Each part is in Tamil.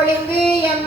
பொழிந்து எம்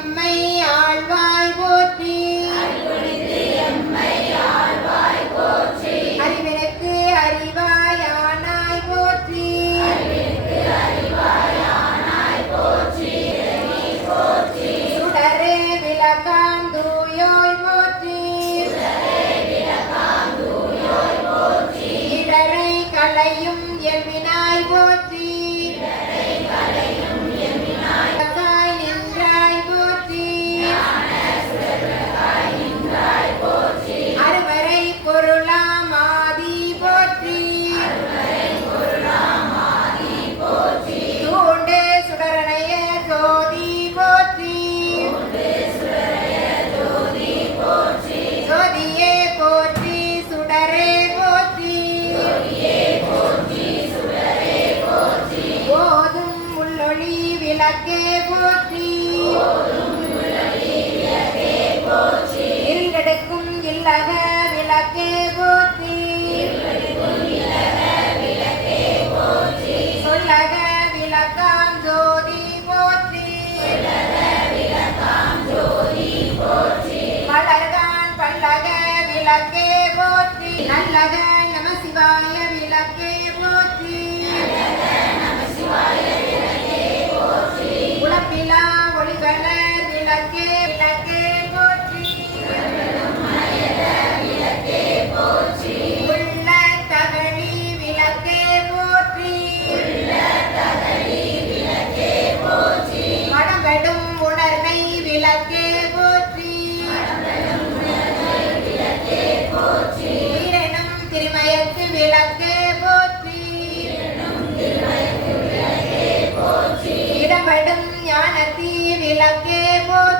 போற்றி நம சிவாய la que voy.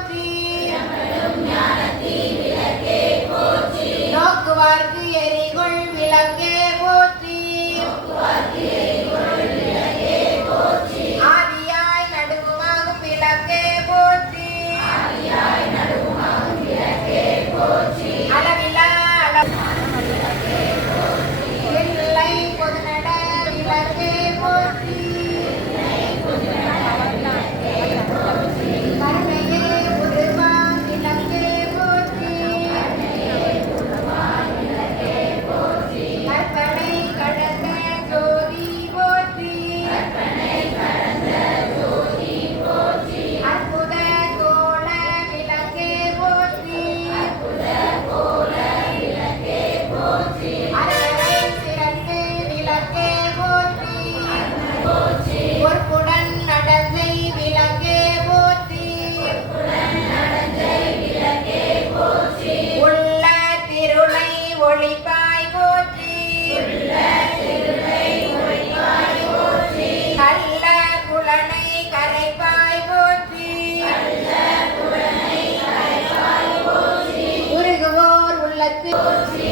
Lord